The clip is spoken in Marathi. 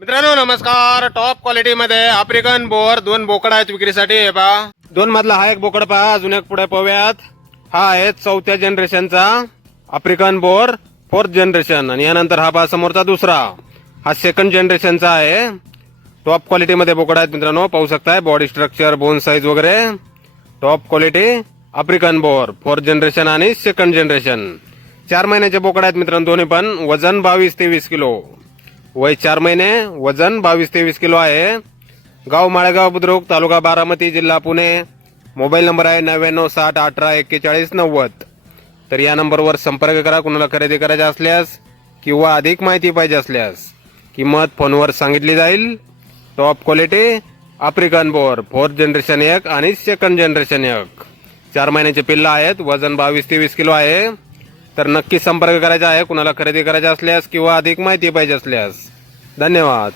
मित्रांनो नमस्कार. टॉप क्वालिटी मध्ये आफ्रिकन बोर दोन बोकड आहेत विक्रीसाठी. हे पहा, दोन मधला हा एक बोकड पहा, अजून एक पुढे पाहूयात. हा आहे चौथ्या जनरेशनचा आफ्रिकन बोर, फोर्थ जनरेशन. आणि यानंतर हा पहा समोरचा दुसरा, हा सेकंड जनरेशनचा आहे. टॉप क्वालिटी मध्ये बोकड आहेत मित्रांनो, पाहू शकताय. बॉडी स्ट्रक्चर, बोन साईज वगैरे top quality African bore, fourth generation आणि सेकंड जनरेशन. 4 महिन्याचे बोकड आहेत मित्रांनो दोन्ही पण. वजन 22 ते 20 किलो. वय 4 महिने, वजन 22 ते 20 किलो आहे. गाव माळेगाव बुद्रुक, तालुका बारामती, जिल्हा पुणे. मोबाईल नंबर आहे 9960184190. तर या नंबरवर संपर्क करा कुणाला खरेदी करायचे असल्यास किंवा अधिक माहिती पाहिजे असल्यास. किंमत फोनवर सांगितली जाईल. Top quality African bore, fourth generation 1 आणि सेकंड जनरेशन 1. 4 महिन्याचे पिल्ला आहेत. वजन 22 ते 20 किलो आहे. तर नक्की संपर्क करायचा आहे कुणाला खरेदी करायचा असल्यास किंवा अधिक माहिती पाहिजे असल्यास. धन्यवाद.